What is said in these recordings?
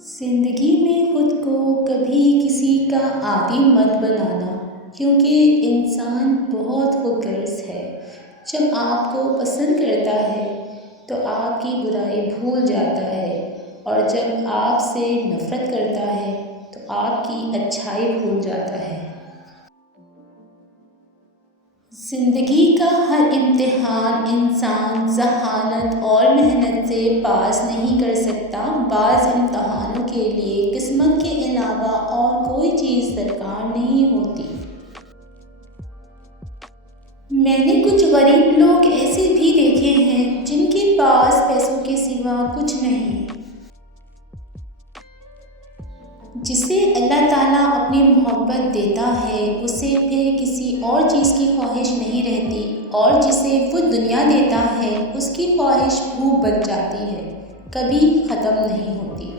زندگی میں خود کو کبھی کسی کا عادی مت بنانا، کیونکہ انسان بہت خودغرض ہے۔ جب آپ کو پسند کرتا ہے تو آپ کی برائی بھول جاتا ہے، اور جب آپ سے نفرت کرتا ہے تو آپ کی اچھائی بھول جاتا ہے۔ زندگی کا ہر امتحان انسان ذہانت اور محنت سے پاس نہیں کر سکتا۔ بعض امتحانوں کے لیے قسمت کے علاوہ اور کوئی چیز درکار نہیں ہوتی۔ میں نے کچھ غریب لوگ ایسے بھی دیکھے ہیں جن کے پاس پیسوں کے سوا کچھ نہیں۔ جسے اللہ تعالیٰ اپنی محبت دیتا ہے اسے پھر کسی اور چیز کی خواہش نہیں رہتی، اور جسے وہ دنیا دیتا ہے اس کی خواہش بھوک بن جاتی ہے، کبھی ختم نہیں ہوتی۔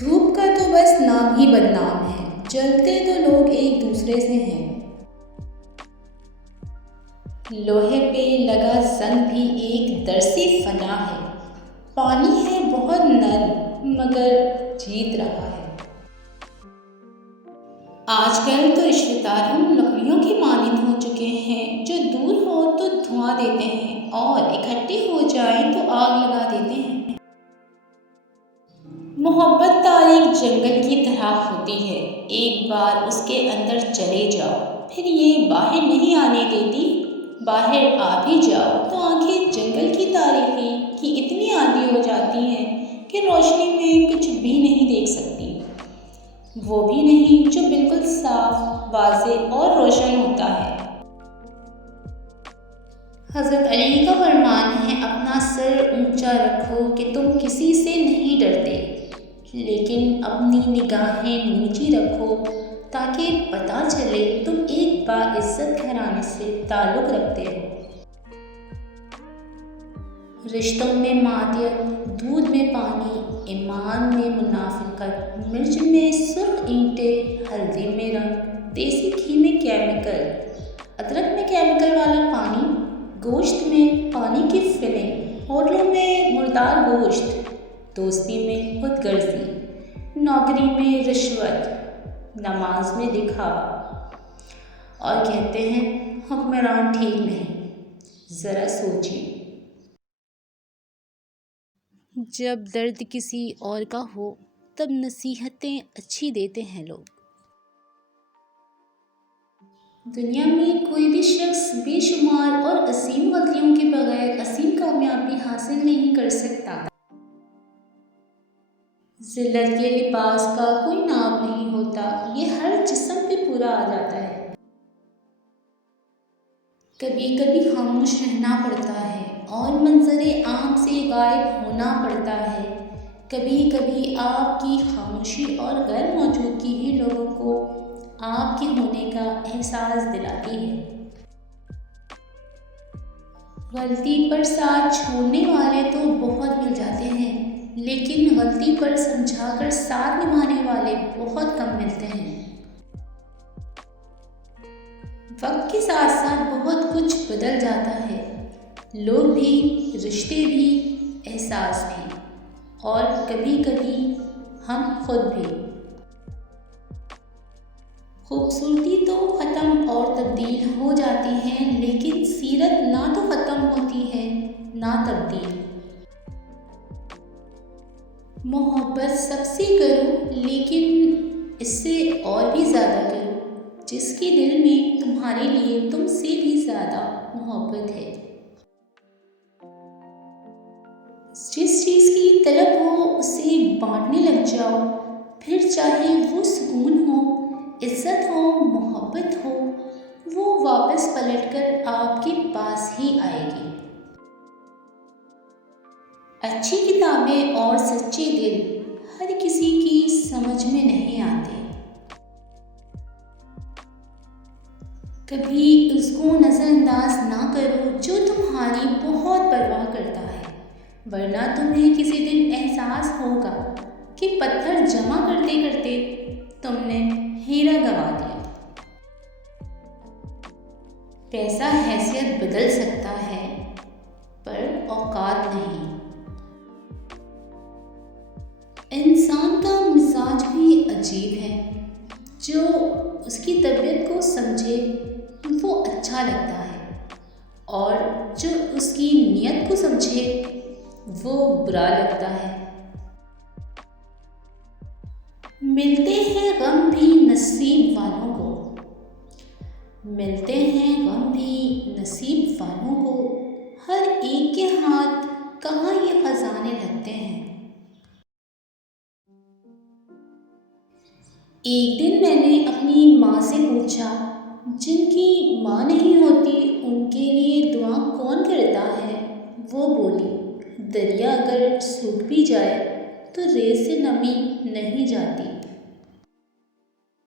دھوپ کا تو بس نام ہی بدنام ہے، جلتے تو لوگ ایک دوسرے سے ہیں۔ لوہے پہ لگا زنگ بھی ایک درسی فنا ہے، پانی ہے بہت نرم مگر جیت رہا ہے۔ آج کل تو رشتہ دار ان لکڑیوں کی مانند ہو چکے ہیں جو دور ہو تو دھواں دیتے ہیں اور اکٹھے ہو جائیں تو آگ لگا دیتے ہیں۔ محبت تاریک جنگل کی طرح ہوتی ہے، ایک بار اس کے اندر چلے جاؤ پھر یہ باہر نہیں آنے دیتی۔ باہر آ بھی جاؤ تو آنکھیں جنگل کی تاریکی کی اتنی عادی ہو جاتی ہیں کہ روشنی میں کچھ بھی نہیں دیکھ سکتی، وہ بھی نہیں جو بالکل صاف، واضح اور روشن ہوتا ہے۔ حضرت علی کا فرمان ہے، اپنا سر اونچا رکھو کہ تم کسی سے نہیں ڈرتے، لیکن اپنی نگاہیں نیچی رکھو تاکہ پتہ چلے تم ایک باعزت گھرانے سے تعلق رکھتے ہو۔ رشتوں میں معدیت، دودھ میں پانی، ایمان میں منافقت، مرچ میں سرخ اینٹیں، ہلدی میں رنگ، دیسی گھی میں کیمیکل، ادرک میں کیمیکل والا پانی، گوشت میں پانی کی فلنگ، ہوٹلوں میں مردار گوشت، دوستی میں خود غرضی، نوکری میں رشوت، نماز میں دکھاوا، اور کہتے ہیں حکمران ٹھیک نہیں۔ ذرا سوچیے۔ جب درد کسی اور کا ہو تب نصیحتیں اچھی دیتے ہیں لوگ۔ دنیا میں کوئی بھی شخص بے شمار اور عظیم غلطیوں کے بغیر عظیم کامیابی حاصل نہیں کر سکتا۔ ذلت کے لباس کا کوئی نام نہیں ہوتا، یہ ہر جسم پہ پورا آ جاتا ہے۔ کبھی کبھی خاموش رہنا پڑتا ہے اور منظر عام سے غائب ہونا پڑتا ہے۔ کبھی کبھی آپ کی خاموشی اور غیر موجودگی ہی لوگوں کو آپ کے ہونے کا احساس دلاتی ہے۔ غلطی پر ساتھ چھوڑنے والے تو بہت مل جاتے ہیں، لیکن غلطی پر سمجھا کر ساتھ نبھانے والے بہت کم ملتے ہیں۔ وقت کے ساتھ ساتھ بہت کچھ بدل جاتا ہے، لوگ بھی، رشتے بھی، احساس بھی، اور کبھی کبھی ہم خود بھی۔ خوبصورتی تو ختم اور تبدیل ہو جاتی ہے، لیکن سیرت نہ تو ختم ہوتی ہے نہ تبدیل۔ محبت سب سے کرو، لیکن اس سے اور بھی زیادہ کرو جس کے دل میں تمہارے لیے تم سے بھی زیادہ محبت ہے۔ جس چیز کی طلب ہو اسے بانٹنے لگ جاؤ، پھر چاہے وہ سکون ہو، عزت ہو، محبت ہو، وہ واپس پلٹ کر آپ کے پاس ہی آئے گی۔ اچھی کتابیں اور سچے دل ہر کسی کی سمجھ میں نہیں آتے۔ کبھی اس کو نظر انداز نہ کرو جو تمہاری بہت پرواہ کرتا ہے، ورنہ تمہیں کسی دن احساس ہوگا کہ پتھر جمع کرتے کرتے تم نے ہیرا گنوا دیا۔ پیسہ حیثیت بدل سکتا ہے پر اوقات نہیں۔ انسان کا مزاج بھی عجیب ہے، جو اس کی طبیعت کو سمجھے وہ اچھا لگتا ہے، اور جو اس کی نیت کو سمجھے وہ برا لگتا ہے۔ ملتے ہیں غم بھی نصیب والوں کو، ملتے ہیں غم بھی نصیب والوں کو، ہر ایک کے ہاتھ کہاں یہ خزانے لگتے ہیں۔ ایک دن میں نے اپنی ماں سے پوچھا، جن کی ماں نہیں ہوتی ان کے لیے دعا کون کرتا ہے؟ وہ بولی، دریا اگر سوکھ بھی جائے تو ریت سے نمی نہیں جاتی۔